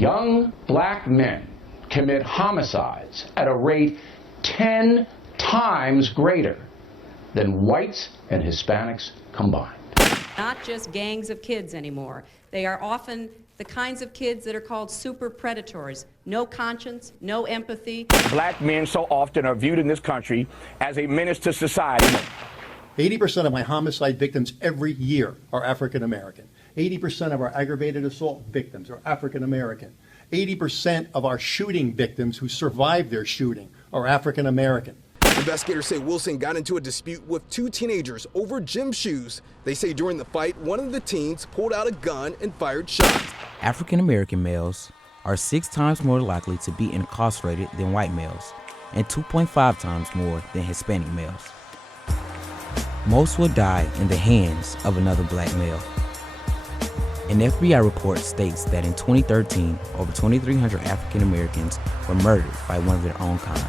young black men commit homicides at a rate 10 times greater than whites and Hispanics combined. Not just gangs of kids anymore. They are often the kinds of kids that are called super predators. No conscience, no empathy. Black men so often are viewed in this country as a menace to society. 80% of my homicide victims every year are African American. 80% of our aggravated assault victims are African American. 80% of our shooting victims who survived their shooting are African American. Investigators say Wilson got into a dispute with two teenagers over gym shoes. They say during the fight, one of the teens pulled out a gun and fired shots. African American males are 6 times more likely to be incarcerated than white males, and 2.5 times more than Hispanic males. Most will die in the hands of another black male. An FBI report states that in 2013, over 2,300 African Americans were murdered by one of their own kind.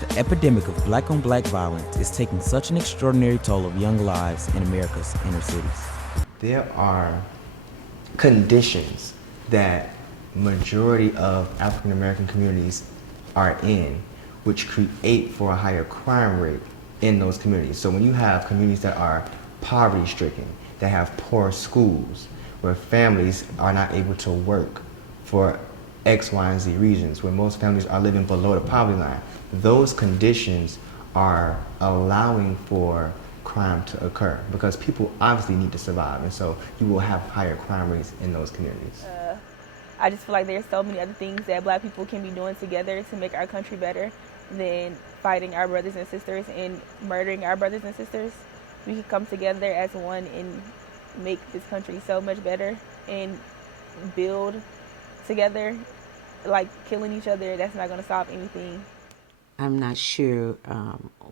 The epidemic of black-on-black violence is taking such an extraordinary toll of young lives in America's inner cities. There are conditions that majority of African American communities are in, which create for a higher crime rate in those communities. So when you have communities that are poverty-stricken, that have poor schools, where families are not able to work for X, Y, and Z reasons, where most families are living below the poverty line, those conditions are allowing for crime to occur because people obviously need to survive, and so you will have higher crime rates in those communities. I just feel like there's so many other things that black people can be doing together to make our country better than fighting our brothers and sisters and murdering our brothers and sisters. We can come together as one and make this country so much better and build together. Like killing each other, that's not going to solve anything. I'm not sure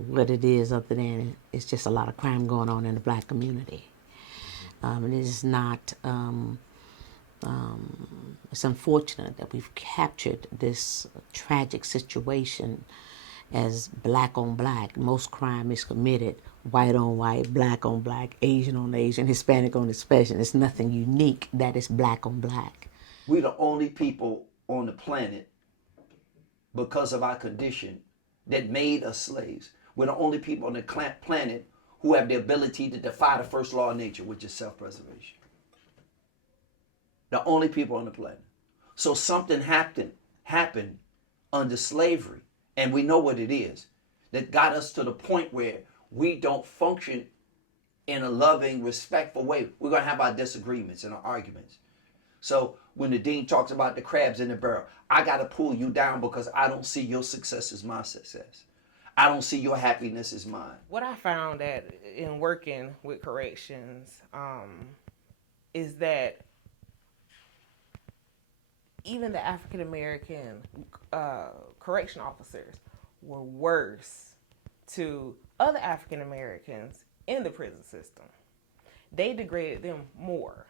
what it is other than it's just a lot of crime going on in the black community. It is not, it's unfortunate that we've captured this tragic situation as black on black. Most crime is committed white on white, black on black, Asian on Asian, Hispanic on Hispanic. It's nothing unique that is black on black. We're the only people on the planet, because of our condition, that made us slaves. We're the only people on the planet who have the ability to defy the first law of nature, which is self-preservation. The only people on the planet. So something happened under slavery, and we know what it is, that got us to the point where we don't function in a loving, respectful way. We're going to have our disagreements and our arguments. So when the dean talks about the crabs in the barrel, I got to pull you down because I don't see your success as my success. I don't see your happiness as mine. What I found that in working with corrections is that even the African American correction officers were worse to other African Americans in the prison system. They degraded them more.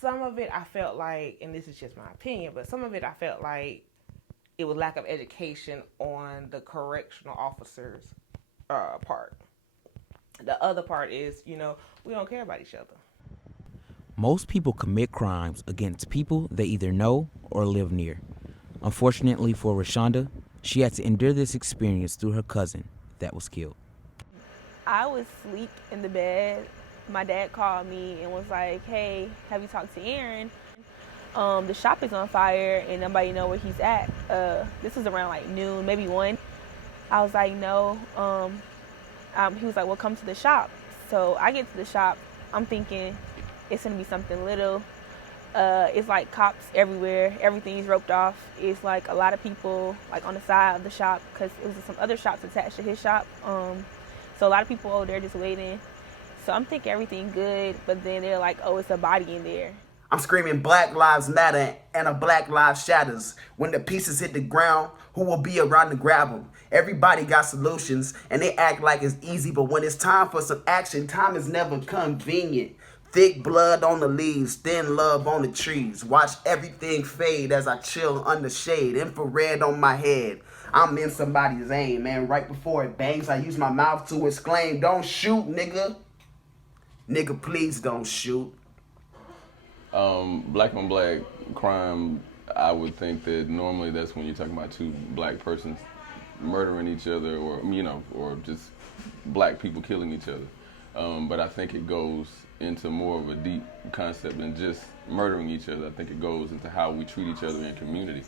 Some of it I felt like, and this is just my opinion, but some of it I felt like it was lack of education on the correctional officers' part. The other part is, we don't care about each other. Most people commit crimes against people they either know or live near. Unfortunately for Rashonda, she had to endure this experience through her cousin that was killed. I was asleep in the bed. My dad called me and was like, hey, have you talked to Aaron? The shop is on fire and nobody know where he's at. This was around like noon, maybe 1. I was like, no. He was like, well, come to the shop. So I get to the shop. I'm thinking it's gonna be something little. It's like cops everywhere. Everything's roped off. It's like a lot of people like on the side of the shop because it was some other shops attached to his shop. So a lot of people over there just waiting. So I'm thinking everything good, but then they're like, oh, it's a body in there. I'm screaming Black Lives Matter and a Black Lives shatters. When the pieces hit the ground, who will be around to grab them? Everybody got solutions and they act like it's easy, but when it's time for some action, time is never convenient. Thick blood on the leaves, thin love on the trees. Watch everything fade as I chill under shade. Infrared on my head. I'm in somebody's aim, man. Right before it bangs, I use my mouth to exclaim, don't shoot, nigga. Nigga, please don't shoot. Black on black crime, I would think that normally that's when you're talking about two black persons murdering each other, or or just black people killing each other. But I think it goes into more of a deep concept than just murdering each other. I think it goes into how we treat each other in community.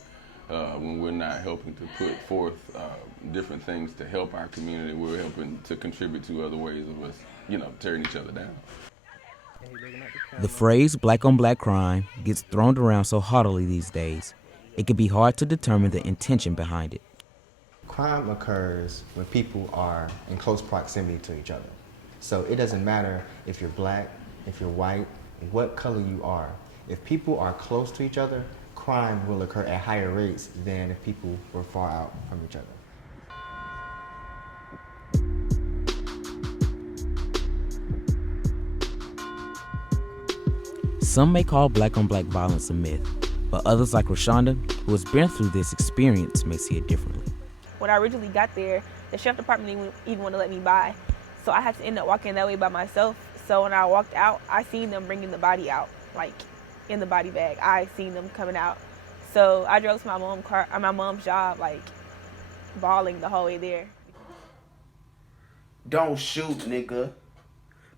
When we're not helping to put forth different things to help our community, we're helping to contribute to other ways of us, tearing each other down. The phrase black on black crime gets thrown around so haughtily these days, it can be hard to determine the intention behind it. Crime occurs when people are in close proximity to each other. So it doesn't matter if you're black, if you're white, what color you are. If people are close to each other, crime will occur at higher rates than if people were far out from each other. Some may call black on black violence a myth, but others like Rashonda, who has been through this experience, may see it differently. When I originally got there, the sheriff department didn't even want to let me by. So I had to end up walking that way by myself. So when I walked out, I seen them bringing the body out, like in the body bag. I seen them coming out. So I drove to my mom's job, like bawling the whole way there. Don't shoot, nigga,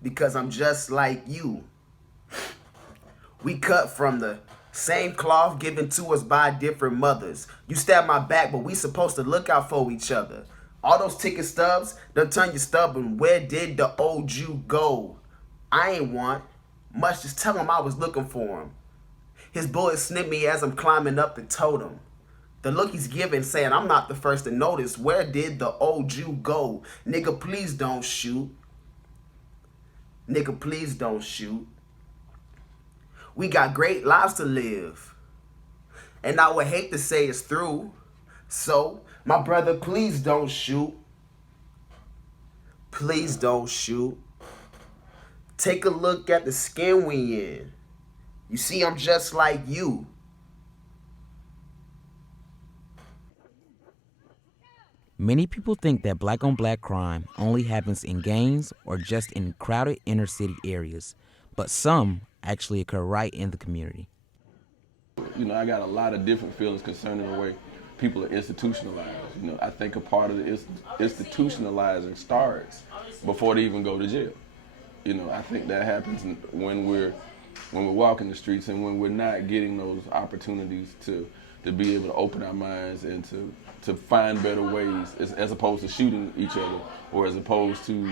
because I'm just like you. We cut from the same cloth given to us by different mothers. You stab my back, but we supposed to look out for each other. All those ticket stubs done turn you stubborn. Where did the old Jew go? I ain't want much, just tell him I was looking for him. His bullet snipped me as I'm climbing up the totem. The look he's giving saying I'm not the first to notice. Where did the old Jew go? Nigga, please don't shoot. Nigga, please don't shoot. We got great lives to live. And I would hate to say it's through. So, my brother, please don't shoot. Please don't shoot. Take a look at the skin we in. You see, I'm just like you. Many people think that black on black crime only happens in gangs or just in crowded inner city areas, but some actually occur right in the community. I got a lot of different feelings concerning the way people are institutionalized. I think a part of the institutionalizing starts before they even go to jail. I think that happens when we're walking the streets and when we're not getting those opportunities to be able to open our minds and to find better ways as opposed to shooting each other, or as opposed to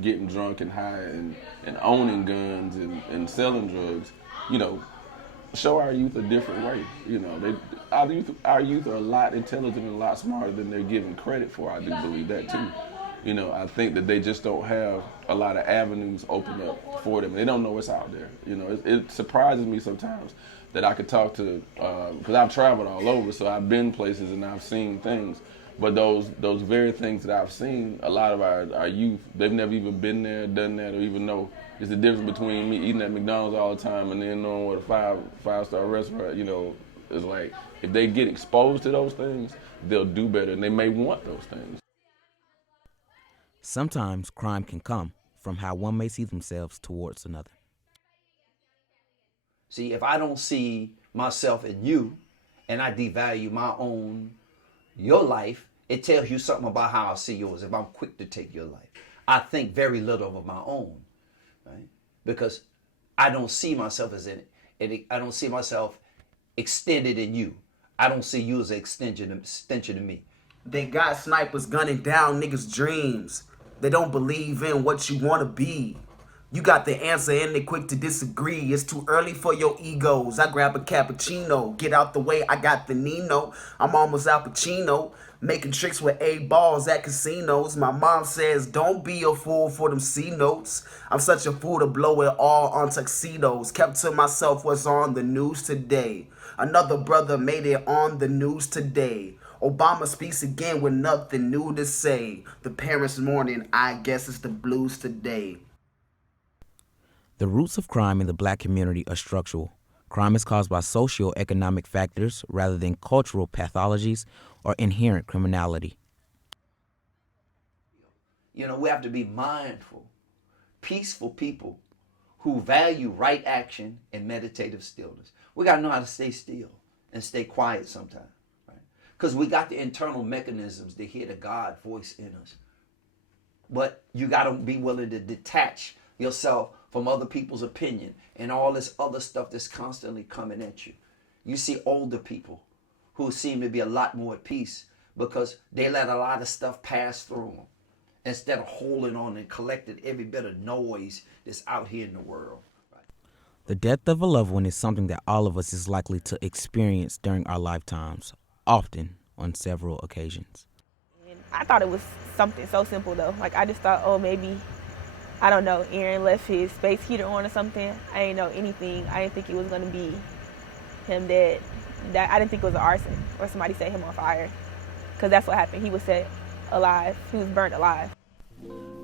getting drunk and high and owning guns and selling drugs. Show our youth a different way. Our youth are a lot intelligent and a lot smarter than they're given credit for. I do believe that too. I think that they just don't have a lot of avenues open up for them. They don't know what's out there. It surprises me sometimes that I could talk to, because I've traveled all over, so I've been places and I've seen things. But those very things that I've seen, a lot of our youth, they've never even been there, done that, or even know. It's the difference between me eating at McDonald's all the time and then knowing what a five-star restaurant, is like. If they get exposed to those things, they'll do better, and they may want those things. Sometimes crime can come from how one may see themselves towards another. See, if I don't see myself in you and I devalue your life, it tells you something about how I see yours. If I'm quick to take your life, I think very little of my own, right? Because I don't see myself as in it. I don't see myself extended in you. I don't see you as an extension of me. They got snipers gunning down niggas' dreams. They don't believe in what you want to be. You got the answer and they quick to disagree. It's too early for your egos. I grab a cappuccino. Get out the way, I got the Nino. I'm almost Al Pacino. Making tricks with 8 balls at casinos. My mom says, don't be a fool for them C notes. I'm such a fool to blow it all on tuxedos. Kept to myself what's on the news today. Another brother made it on the news today. Obama speaks again with nothing new to say. The parents mourning, I guess it's the blues today. The roots of crime in the black community are structural. Crime is caused by socio-economic factors rather than cultural pathologies or inherent criminality. We have to be mindful. Peaceful people who value right action and meditative stillness. We got to know how to stay still and stay quiet sometimes, right? Because we got the internal mechanisms to hear the God voice in us. But you got to be willing to detach yourself from other people's opinion and all this other stuff that's constantly coming at you. You see older people who seem to be a lot more at peace because they let a lot of stuff pass through them instead of holding on and collecting every bit of noise that's out here in the world. Right? The death of a loved one is something that all of us is likely to experience during our lifetimes, often on several occasions. And I thought it was something so simple though. Like I just thought, oh, maybe, I don't know, Aaron left his space heater on or something. I didn't know anything. I didn't think it was gonna be him dead. I didn't think it was an arson or somebody set him on fire, because that's what happened. He was set alive. He was burnt alive.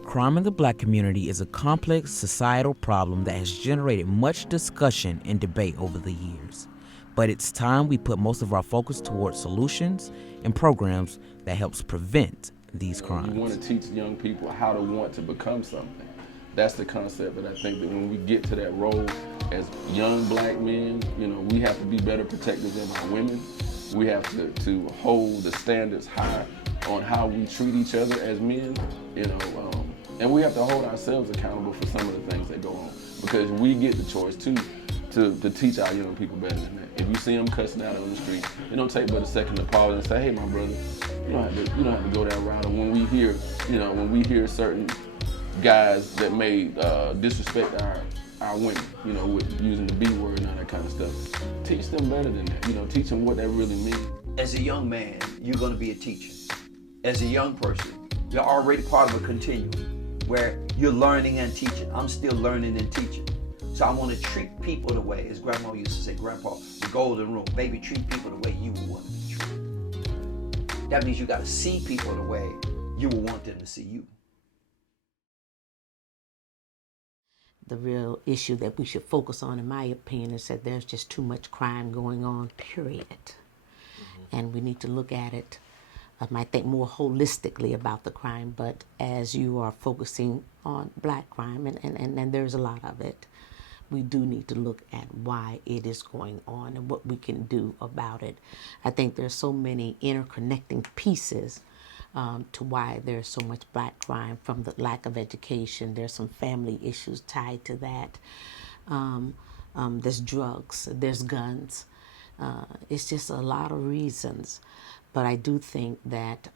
Crime in the Black community is a complex societal problem that has generated much discussion and debate over the years. But it's time we put most of our focus towards solutions and programs that helps prevent these crimes. You want to teach young people how to want to become something. That's the concept that I think that when we get to that role as young Black men, we have to be better protectors of our women. We have to hold the standards high on how we treat each other as men, and we have to hold ourselves accountable for some of the things that go on, because we get the choice too to teach our young people better than that. If you see them cussing out on the street, it don't take but a second to pause and say, hey, my brother, you don't have to go that route. Or when we hear certain guys that may disrespect our women, with using the B word and all that kind of stuff, teach them better than that. Teach them what that really means. As a young man, you're going to be a teacher. As a young person, you're already part of a continuum where you're learning and teaching. I'm still learning and teaching. So I want to treat people the way, as Grandma used to say, Grandpa, the golden rule, baby, treat people the way you would want to be treated. That means you got to see people the way you would want them to see you. The real issue that we should focus on, in my opinion, is that there's just too much crime going on, period. Mm-hmm. And we need to look at it, I might think more holistically about the crime, but as you are focusing on Black crime, and there's a lot of it, we do need to look at why it is going on and what we can do about it. I think there's so many interconnecting pieces to why there's so much Black crime, from the lack of education. There's some family issues tied to that. There's drugs, there's guns. It's just a lot of reasons. But I do think that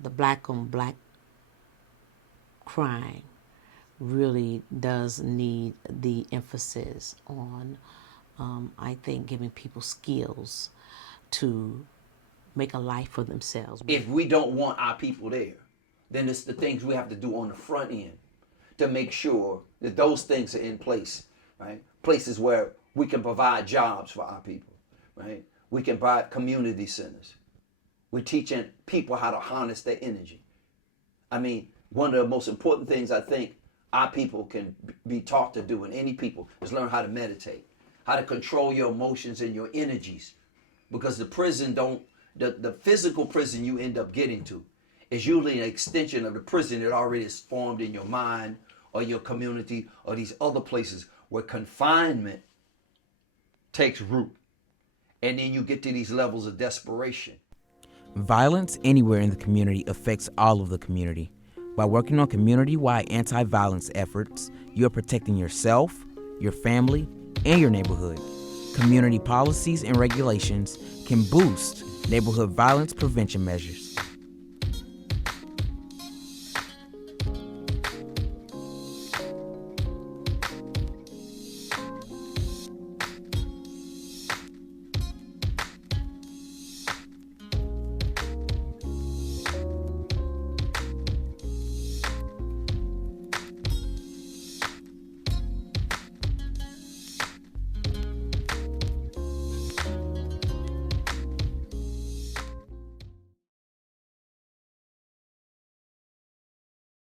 the Black on Black crime really does need the emphasis on, I think, giving people skills to make a life for themselves. If we don't want our people there, then it's the things we have to do on the front end to make sure that those things are in place, right? Places where we can provide jobs for our people, right? We can provide community centers. We're teaching people how to harness their energy. I mean, one of the most important things I think our people can be taught to do, and any people, is learn how to meditate, how to control your emotions and your energies. Because the physical prison you end up getting to is usually an extension of the prison that already is formed in your mind or your community or these other places where confinement takes root. And then you get to these levels of desperation. Violence anywhere in the community affects all of the community. By working on community-wide anti-violence efforts, you are protecting yourself, your family, and your neighborhood. Community policies and regulations can boost neighborhood violence prevention measures.